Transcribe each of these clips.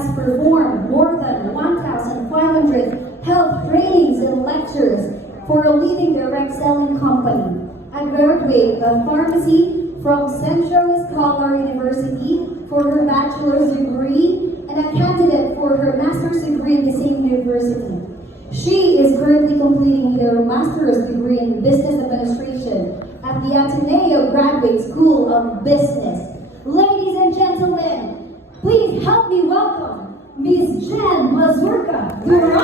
has performed more than 1,500 health trainings and lectures for a leading direct selling company. A graduate of pharmacy from Central Scholar University for her bachelor's degree and a candidate for her master's degree in the same university. She is currently completing her master's degree in business administration at the Ateneo Graduate School of Business. Ladies and gentlemen, please help me welcome Ms. Jen Mazurka Duran.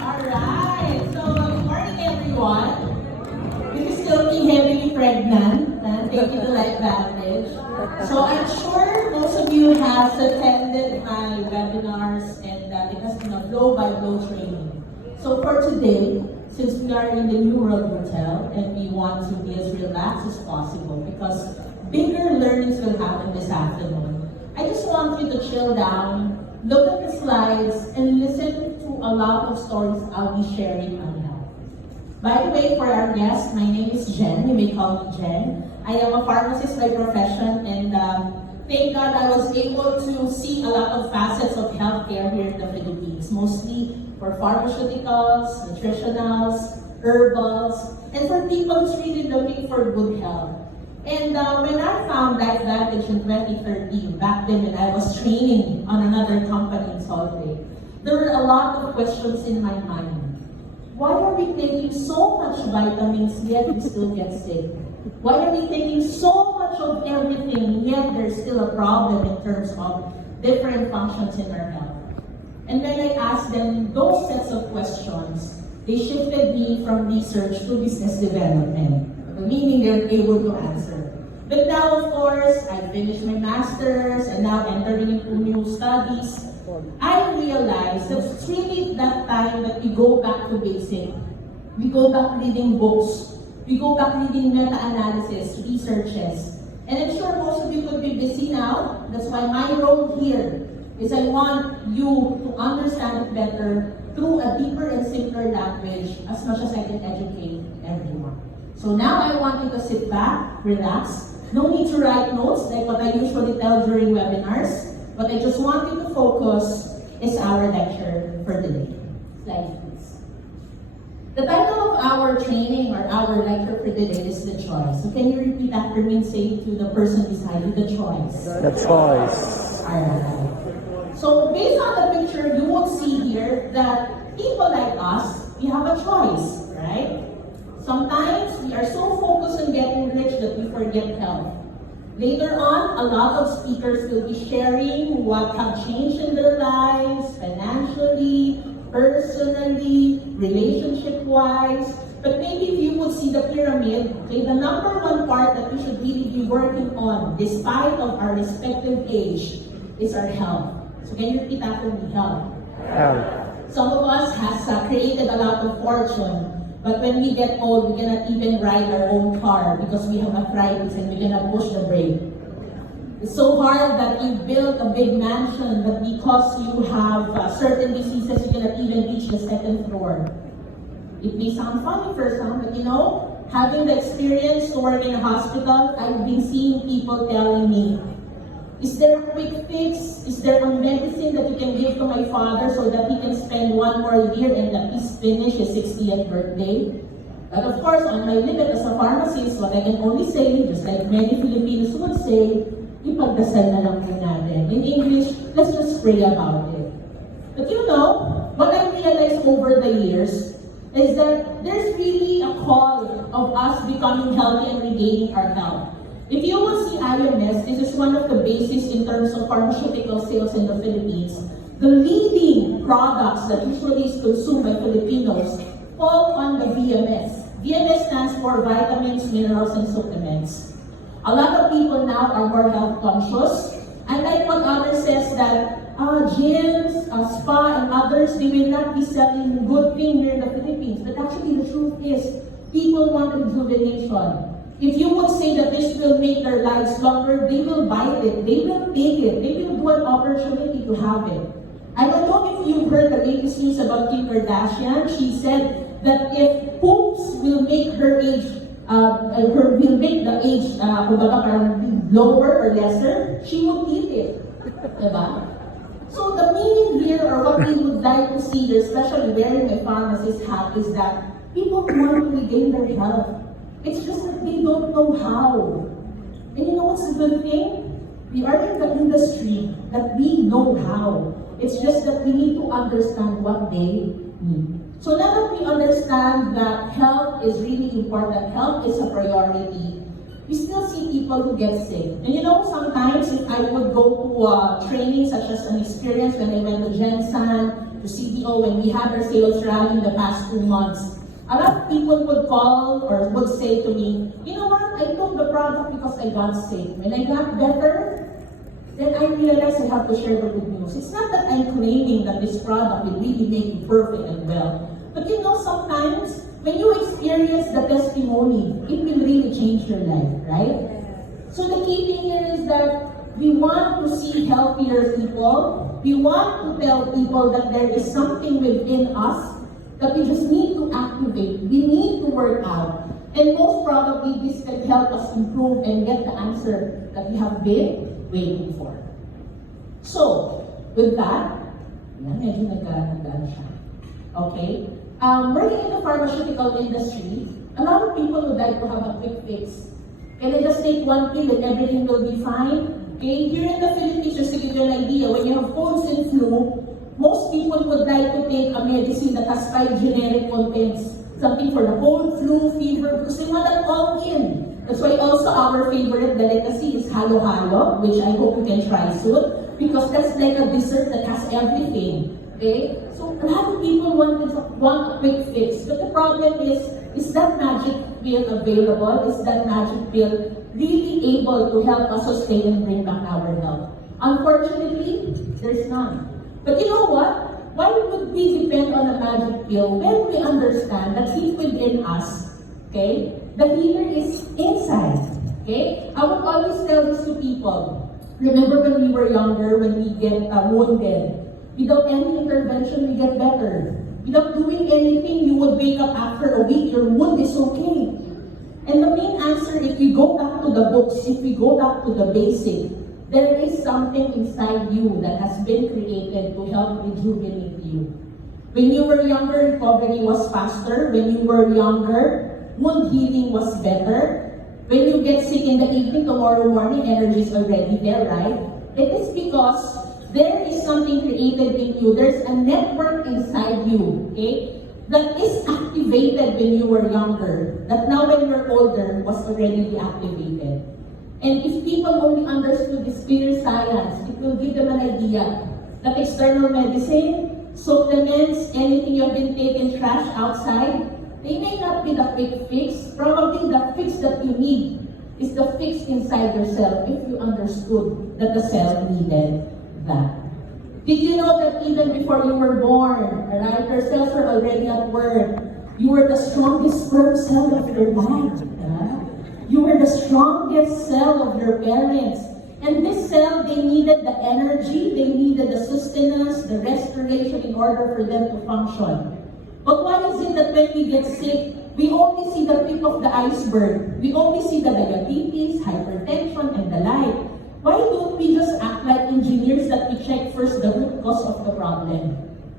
Alright, so good morning everyone. This is still being heavily pregnant and taking the life advantage. So I'm sure most of you have attended my webinars and it has been a blow-by-blow training. So for today, since we are in the New World Hotel and we want to be as relaxed as possible because bigger learnings will happen this afternoon, I just want you to chill down, look at the slides, and listen to a lot of stories I'll be sharing on health. By the way, for our guest, my name is Jen. You may call me Jen. I am a pharmacist by profession, and thank God I was able to see a lot of facets of healthcare here in the Philippines, mostly for pharmaceuticals, nutritionals, herbals, and for people who's really looking for good health. And when I found Life Advantage in 2013, back then when I was training on another company in Salt Lake, there were a lot of questions in my mind. Why are we taking so much vitamins yet we still get sick? Why are we taking so much of everything yet there's still a problem in terms of different functions in our health? And when I asked them those sets of questions, they shifted me from research to business development, meaning they're able to answer. But now, of course, I finished my master's and now entering into new studies. I realized that it's really that time that we go back to basic. We go back reading books. We go back reading meta-analysis, researches. And I'm sure most of you could be busy now. That's why my role here is I want you to understand it better through a deeper and simpler language as much as I can educate everyone. So now I want you to sit back, relax. No need to write notes like what I usually tell during webinars. What I just want you to focus is our lecture for today. Slide please. The title of our training or our lecture for today is The Choice. So can you repeat after me and say to the person beside you, the choice? The choice. Alright. So based on the picture, you will see here that people like us, we have a choice, right? Sometimes we are so focused on getting rich that we forget health. Later on, a lot of speakers will be sharing what have changed in their lives, financially, personally, relationship-wise. But maybe if you would see the pyramid, okay, the number one part that we should really be working on, despite of our respective age, is our health. So can you repeat after me? Health. Health. Some of us has created a lot of fortune. But when we get old, we cannot even ride our own car because we have arthritis and we cannot push the brake. It's so hard that you build a big mansion, but because you have certain diseases, you cannot even reach the second floor. It may sound funny for some, but you know, having the experience to work in a hospital, I've been seeing people telling me, is there a quick fix? Is there a medicine that you can give to my father so that he can spend one more year and at least finish his 60th birthday? But of course, on my limit as a pharmacist, what I can only say, just like many Filipinos would say, ipagdasal na lang po natin. In English, let's just pray about it. But you know, what I realized over the years is that there's really a call of us becoming healthy and regaining our health. If you will see IMS, this is one of the bases in terms of pharmaceutical sales in the Philippines. The leading products that usually is consumed by Filipinos fall on the VMS. VMS stands for vitamins, minerals, and supplements. A lot of people now are more health conscious. Unlike what others says that gyms, spa, and others, they will not be selling good thing here in the Philippines. But actually the truth is, people want rejuvenation. If you would say that this will make their lives longer, they will buy it, they will take it, they will do an opportunity to have it. I don't know if you've heard the latest news about Kim Kardashian. She said that if poops will make her age will make the age, kumbaga parang lower or lesser, she would eat it. Diba? So the meaning here, or what we would like to see, especially wearing a pharmacist hat, is that people want to regain their health. It's just that they don't know how. And you know what's the good thing? We are in the industry that we know how. It's just that we need to understand what they need. So now that we understand that health is really important, health is a priority, we still see people who get sick. And you know, sometimes if I would go to training such as an experience when I went to Gensan, to CDO, when we had our sales rally in the past 2 months, a lot of people would call or would say to me, you know what, I took the product because I got sick. When I got better, then I realized I have to share the good news. It's not that I'm claiming that this product will really make you perfect and well. But you know, sometimes, when you experience the testimony, it will really change your life, right? So the key thing here is that we want to see healthier people. We want to tell people that there is something within us that we just need to activate. We need to work out. And most probably, this can help us improve and get the answer that we have been waiting for. So, with that, medyo nagkaroon siya. Okay? Working in the pharmaceutical industry, a lot of people would like to have a quick fix. Can I just take one pill and everything will be fine? Okay, here in the Philippines, just to give you an idea, when you have colds and flu, most people would like to take a medicine that has 5 generic contents. Something for the cold, flu, fever, because they want that all in. That's why also our favorite delicacy is halo-halo, which I hope you can try soon, because that's like a dessert that has everything. Okay? So a lot of people want a quick fix, but the problem is that magic pill available? Is that magic pill really able to help us sustain and bring back our health? Unfortunately, there's none. But you know what? Why would we depend on a magic pill when we understand that deep within us, okay, the healer is inside, okay? I would always tell this to people. Remember when we were younger, when we get wounded, without any intervention, we get better. Without doing anything, you would wake up after a week, your wound is okay. And the main answer, if we go back to the books, if we go back to the basic, there is something inside you that has been created to help rejuvenate you. When you were younger, recovery was faster. When you were younger, wound healing was better. When you get sick in the evening, tomorrow morning, energy is already there, right? It is because there is something created in you. There's a network inside you, okay, that is activated when you were younger, that now when you're older, was already deactivated. And if people only understood this clear science, it will give them an idea that external medicine, supplements, anything you have been taking trash outside, they may not be the quick fix. Probably the fix that you need is the fix inside yourself if you understood that the cell needed that. Did you know that even before you were born, right, your cells were already at work? You were the strongest sperm cell of your life. You were the strongest cell of your parents. And this cell, they needed the energy, they needed the sustenance, the restoration in order for them to function. But why is it that when we get sick, we only see the tip of the iceberg? We only see the diabetes, hypertension, and the like. Why don't we just act like engineers that we check first the root cause of the problem?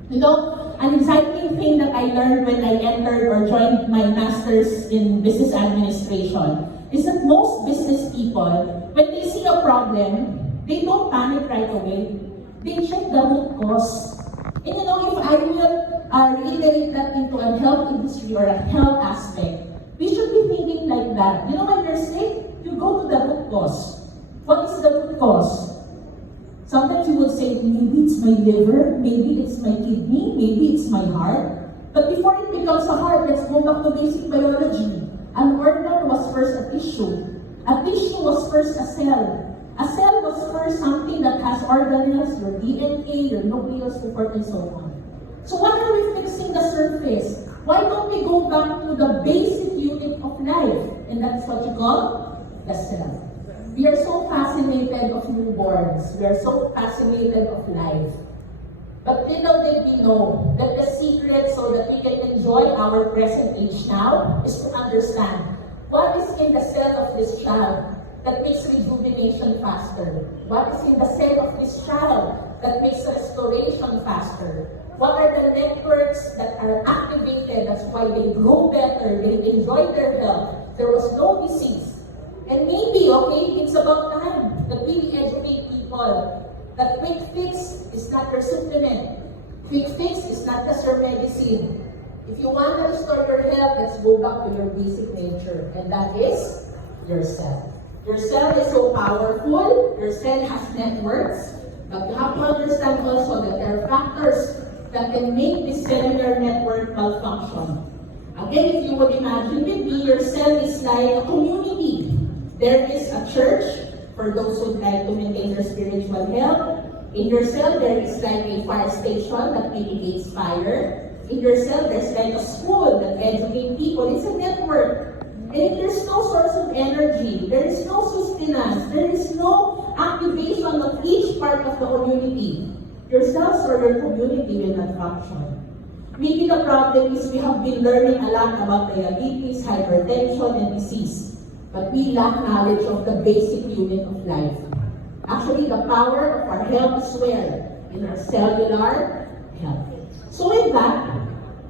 You know, an exciting thing that I learned when I entered or joined my master's in business administration is that most business people, when they see a problem, they don't panic right away. They check the root cause. And you know, if I will reiterate that into a health industry or a health aspect, we should be thinking like that. You know, when you're sick, you go to the root cause. What is the root cause? Sometimes you will say, maybe it's my liver, maybe it's my kidney, maybe it's my heart. But before it becomes a heart, let's go back to basic biology. An organ was first a tissue. A tissue was first a cell. A cell was first something that has organelles, your DNA, your nucleus, so forth and so on. So why are we fixing the surface? Why don't we go back to the basic unit of life? And that's what you call the cell. We are so fascinated of newborns. We are so fascinated of life. But little did we know that the secret so that we can enjoy our present age now is to understand What is in the cell of this child that makes rejuvenation faster? What is in the cell of this child that makes restoration faster? What are the networks that are activated? That's why they grow better, they enjoy their health. There was no disease. And maybe, okay, it's about time that we educate people that quick fix is not your supplement. Quick fix is not just your medicine. If you want to restore your health, let's go back to your basic nature, and that is your cell. Your cell is so powerful, your cell has networks, but you have to understand also that there are factors that can make this cellular network malfunction. Again, if you would imagine with me, your cell is like a community. There is a church for those who like to maintain their spiritual health. In your cell, there is like a fire station that mitigates fire. In your cell, there's like a school that educates people. It's a network. And if there's no source of energy, there is no sustenance, there is no activation of each part of the community, your cells or your community will not function. Maybe the problem is we have been learning a lot about diabetes, hypertension, and disease, but we lack knowledge of the basic unit of life. Actually, the power of our health is where? In our cellular health. So with that,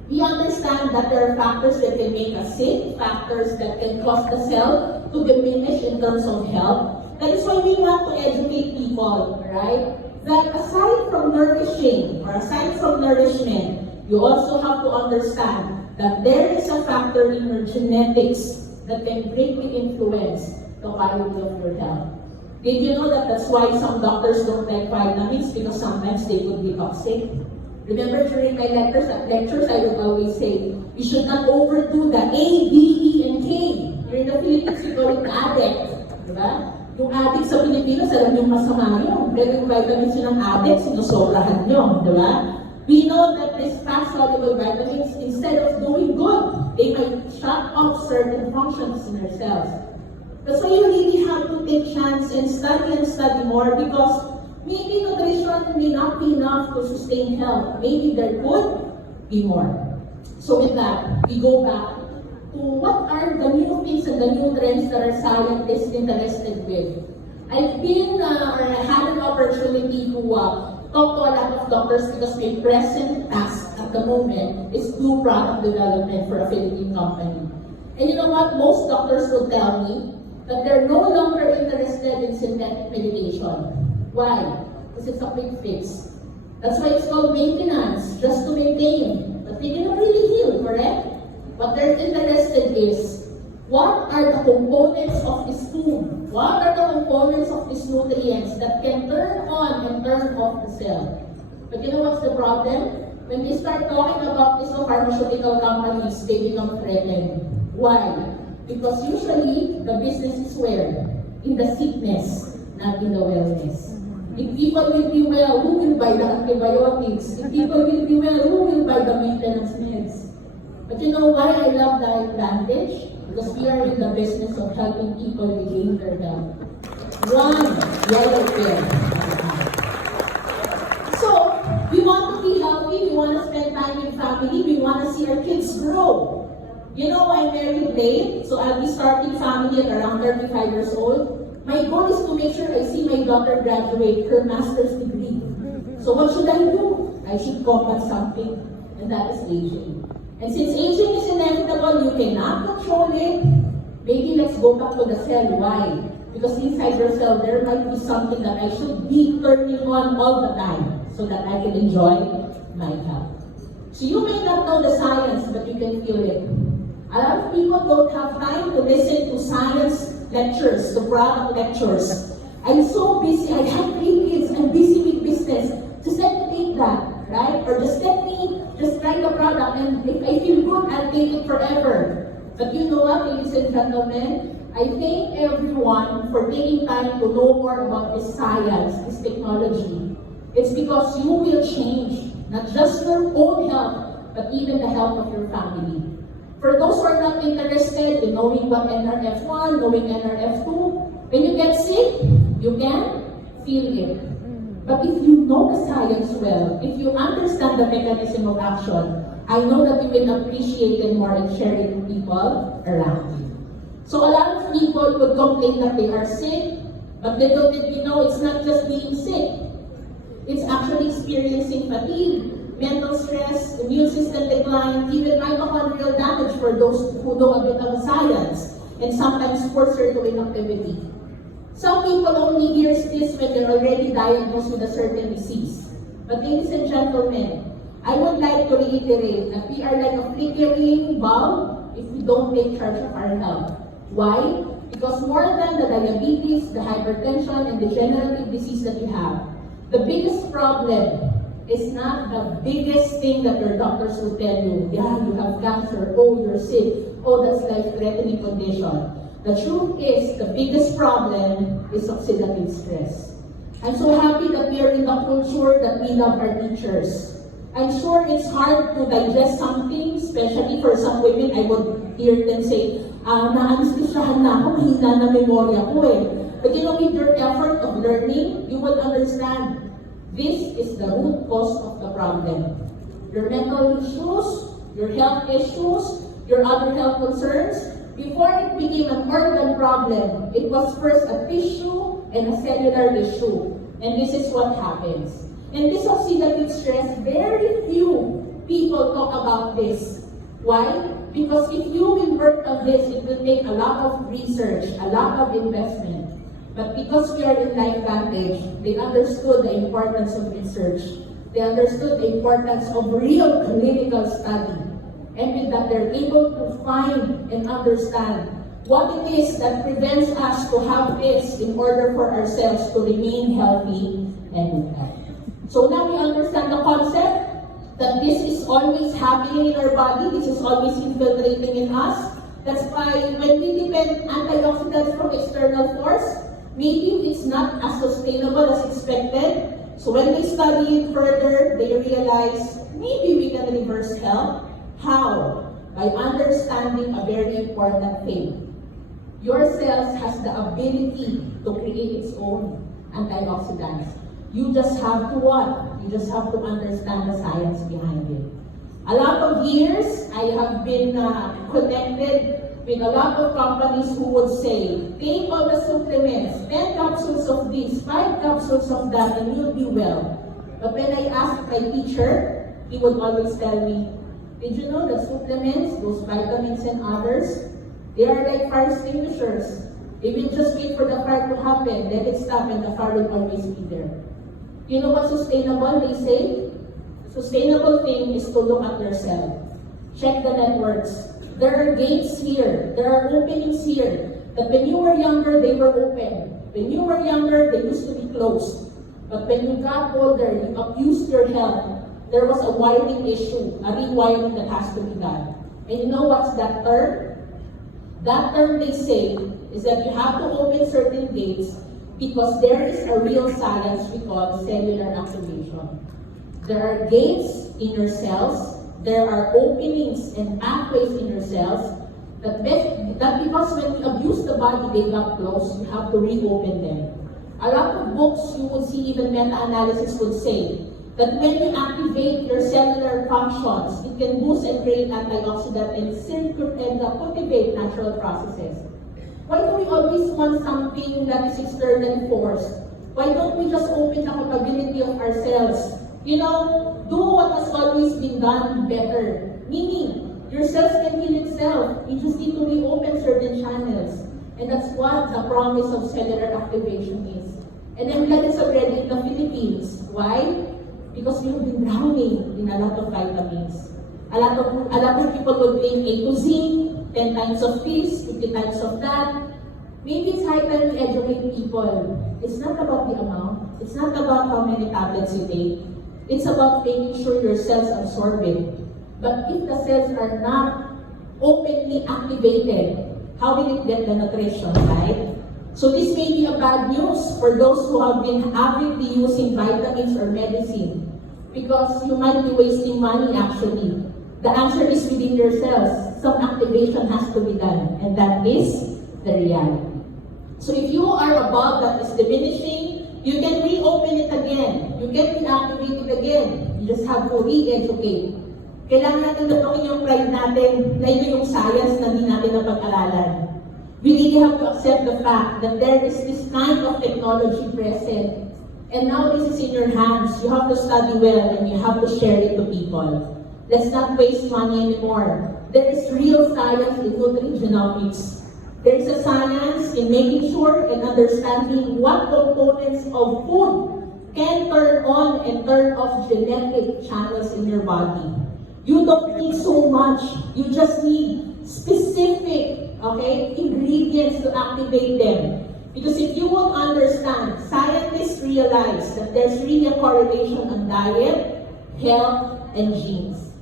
we understand that there are factors that can make us sick, factors that can cause the cell to diminish in terms of health. That is why we want to educate people, right? That aside from nourishing, or aside from nourishment, you also have to understand that there is a factor in your genetics that can greatly influence the quality of your health. Did you know that that's why some doctors don't like vitamins, because sometimes they could be toxic? Remember during my lectures, I would always say, you should not overdo the A, D, E, and K. Here in the Philippines, we call it addict. Diba? Yung addict sa Pilipinas, alam yung masama yun. Pero yung vitamins yun ng addict, sinusobrahan yun. Diba? We know that these fat-soluble vitamins, instead of doing good, they might shut off certain functions in our cells. That's why you really have to take chance and study more, because maybe nutrition may not be enough to sustain health. Maybe there could be more. So with that, we go back to what are the new things and the new trends that our scientists interested with. I've been, or I had an opportunity to talk to a lot of doctors, because my present task at the moment is new product development for a Philippine company. And you know what? Most doctors will tell me that they're no longer interested in synthetic medication. Why? Because it's a quick fix. That's why it's called maintenance, just to maintain. But they cannot really heal, correct? What they're interested is, what are the components of this food? What are the components of these nutrients that can turn on and turn off the cell? But you know what's the problem? When they start talking about these pharmaceutical companies, they become threatened. Why? Because usually, the business is where? In the sickness, not in the wellness. If people will be well, who will buy the antibiotics? If people will be well, who will buy the maintenance meds? But you know why I love the advantage? Because we are in the business of helping people regain their health. One yellow pill. So, we want to be healthy, we want to spend time with family, we want to see our kids grow. You know, I'm married late, so I'll be starting family at around 35 years old. My goal is to make sure I see my daughter graduate her master's degree. So what should I do? I should combat something, and that is aging. And since aging is inevitable, you cannot control it. Maybe let's go back to the cell. Why? Because inside your cell, there might be something that I should be turning on all the time so that I can enjoy my health. So you may not know the science, but you can feel it. A lot of people don't have time to listen to science lectures, to product lectures. I'm so busy, I have 3 kids, I'm busy with business. Just let me take that, right? Or just let me just try the product, and if I feel good, I'll take it forever. But you know what, ladies and gentlemen? I thank everyone for taking time to know more about this science, this technology. It's because you will change, not just your own health, but even the health of your family. For those who are not interested in knowing what NRF1, knowing NRF2, when you get sick, you can feel it. But if you know the science well, if you understand the mechanism of action, I know that you will appreciate it more and share it with people around you. So a lot of people would complain that they are sick, but little did you know, it's not just being sick. It's actually experiencing fatigue, mental stress, immune system decline, even mitochondrial damage for those who know a bit of science, and sometimes poor circuit activity. Some people only hear this when they're already diagnosed with a certain disease. But ladies and gentlemen, I would like to reiterate that we are like a flickering bulb if we don't take charge of our health. Why? Because more than the diabetes, the hypertension, and the degenerative disease that you have, the biggest problem is not the biggest thing that your doctors will tell you. Yeah, you have cancer. Oh, you're sick. Oh, that's life-threatening condition. The truth is, the biggest problem is oxidative stress. I'm so happy that we are in the culture that we love our teachers. I'm sure it's hard to digest something, especially for some women. I would hear them say, na-anesthesiahan na ako, mahina na memorya ko eh. But you know, with your effort of learning, you will understand this is the root cause of the problem. Your mental issues, your health issues, your other health concerns, before it became an organ problem, it was first a tissue and a cellular issue. And this is what happens. And this oxidative stress, very few people talk about this. Why? Because if you will work on this, it will take a lot of research, a lot of investment. But because we are in Life Vantage, they understood the importance of research. They understood the importance of real clinical study. And with that, they're able to find and understand what it is that prevents us to have this in order for ourselves to remain healthy and healthy. So now we understand the concept that this is always happening in our body, this is always infiltrating in us. That's why when we depend antioxidants from external force, maybe it's not as sustainable as expected. So when they study it further, they realize maybe we can reverse health. How? By understanding a very important thing. Your cells has the ability to create its own antioxidants. You just have to what? You just have to understand the science behind it. A lot of years, I have been connected with a lot of companies who would say, take all the supplements, 10 capsules of this, 5 capsules of that, and you'll be well. But when I asked my teacher, he would always tell me, did you know that supplements, those vitamins and others, they are like fire extinguishers. They will just wait for the fire to happen, let it stop, and the fire will always be there. You know what's sustainable, they say? Sustainable thing is to look at yourself. Check the networks. There are gates here. There are openings here. That when you were younger, they were open. When you were younger, they used to be closed. But when you got older, you abused your health. There was a wiring issue, a rewiring that has to be done. And you know what's that term? That term, they say, is that you have to open certain gates because there is a real science we call cellular activation. There are gates in your cells, there are openings and pathways in your cells that because when we abuse the body, they got closed, you have to reopen them. A lot of books you will see, even meta-analysis would say, that when you activate your cellular functions, it can boost and create antioxidant and cultivate natural processes. Why do we always want something that is external force? Why don't we just open the capability of our cells? You know, do what has always been done better. Meaning, your cells can heal itself. You just need to reopen certain channels. And that's what the promise of cellular activation is. And I'm glad it's already in the Philippines. Why? Because we have been drowning in a lot of vitamins. A lot of people would blame A to Z, 10 times of this, 50 times of that. Maybe it's high time to educate people. It's not about the amount. It's not about how many tablets you take. It's about making sure your cells absorb it. But if the cells are not openly activated, how will it get the nutrition, right? So this may be a bad news for those who have been avidly using vitamins or medicine, because you might be wasting money actually. The answer is within your cells. Some activation has to be done, and that is the reality. So if you are a bulb that is diminishing, you can reopen it again. You can reactivate it again. You just have to re-educate. Kailangan natin lutuin yung pride natin na ito yung science na hindi natin napag-aralan. We really have to accept the fact that there is this kind of technology present. And now this is in your hands. You have to study well and you have to share it to people. Let's not waste money anymore. There is real science in nutrigenomics. There is a science in making sure and understanding what components of food can turn on and turn off genetic channels in your body. You don't need so much. You just need specific, ingredients to activate them. Because if you won't understand, scientists realize that there's really a correlation on diet, health, and genes.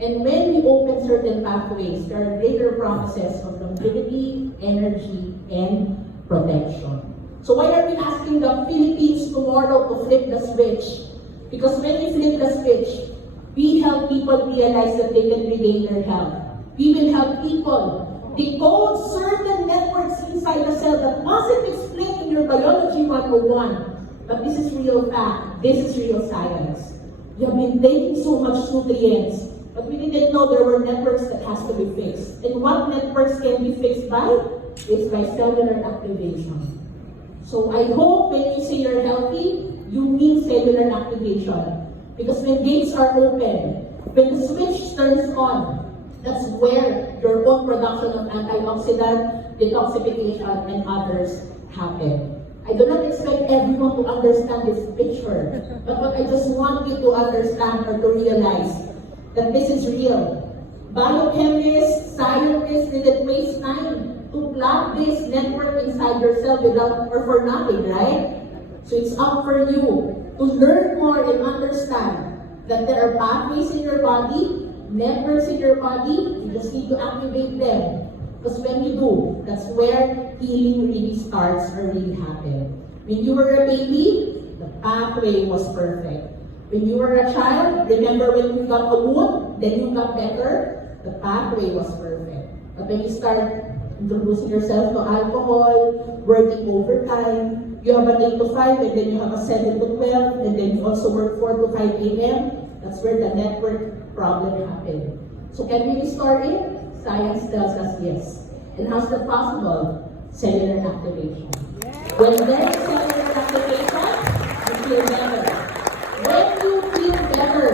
And when we open certain pathways, there are greater promises of longevity, energy, and protection. So why are we asking the Philippines tomorrow to flip the switch? Because when we flip the switch, we help people realize that they can regain their health. We will help people decode certain networks inside the cell that wasn't explained in your biology 101. But this is real fact. This is real science. You have been taking so much nutrients, but we didn't know there were networks that has to be fixed. And what networks can be fixed by? It's by cellular activation. So I hope when you say you're healthy, you mean cellular activation. Because when gates are open, when the switch turns on, that's where your own production of antioxidant, detoxification, and others happen. I do not expect everyone to understand this picture, but what I just want you to understand or to realize that this is real. Biochemists, scientists didn't waste time to plug this network inside yourself without or for nothing, right? So it's up for you to learn more and understand that there are pathways in your body, networks in your body, you just need to activate them. Because when you do, that's where healing really starts or really happens. When you were a baby, the pathway was perfect. When you were a child, remember when you got a wound, then you got better, the pathway was perfect. But when you start introducing yourself to alcohol, working overtime, you have an 8 to 5, and then you have a 7 to 12, and then you also work 4 to 5 a.m., that's where the network problem happened. So can we restore it? Science tells us yes. And how's that possible? Cellular activation. When there is cellular activation, you feel better. When you feel better,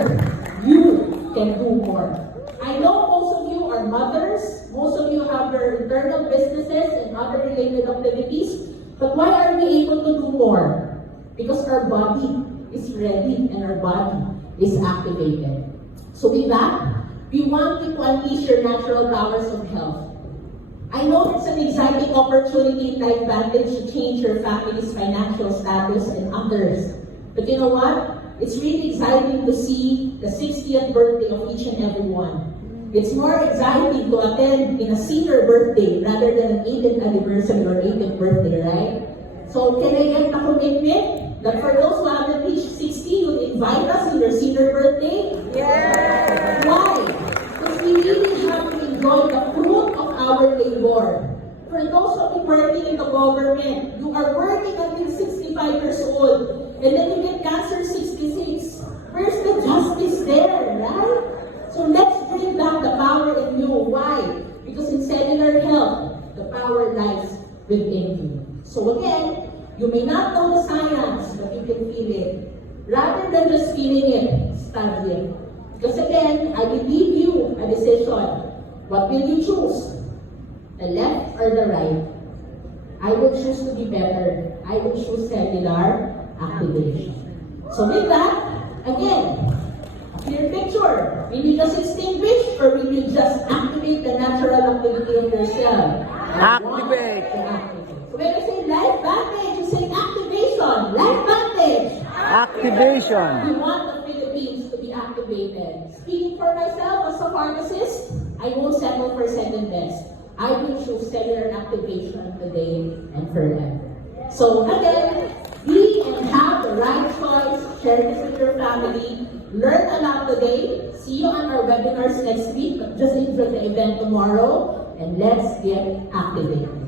you can do more. I know most of you are mothers, most of you have your internal businesses and other related activities, but why are we able to do more? Because our body is ready and our body is activated. So with that, we want you to unleash your natural powers of health. I know it's an exciting opportunity in Life Vantage to change your family's financial status and others. But you know what? It's really exciting to see the 60th birthday of each and every one. It's more exciting to attend in a senior birthday rather than an 80th anniversary or 80th birthday, right? So can I get a commitment that for those who haven't reached 60, you'll invite us in your senior birthday? Yeah. Why? Because we really have to enjoy the fruit of our labor. For those of you working in the government, you are working until 65 years old, and then you get cancer 66. Where's the justice there, right? So let's bring back the power in you. Why? Because in cellular health, the power lies within you. So again, you may not know the science, but you can feel it. Rather than just feeling it, study it. Because again, I will leave you a decision. What will you choose? The left or the right? I will choose to be better. I will choose cellular activation. So with that, again, clear picture. Will you just extinguish or will you just activate the natural activity of your cell? Activate. So when you say Life Vantage, you say activation. Life Vantage. Activation. We want the Philippines to be activated. Speaking for myself as a pharmacist, I won't settle for second best. I will choose cellular activation today and forever. So again, be and have the right choice. Share this with your family. Learn a lot today. See you on our webinars next week. But just enjoy the event tomorrow. And let's get activated.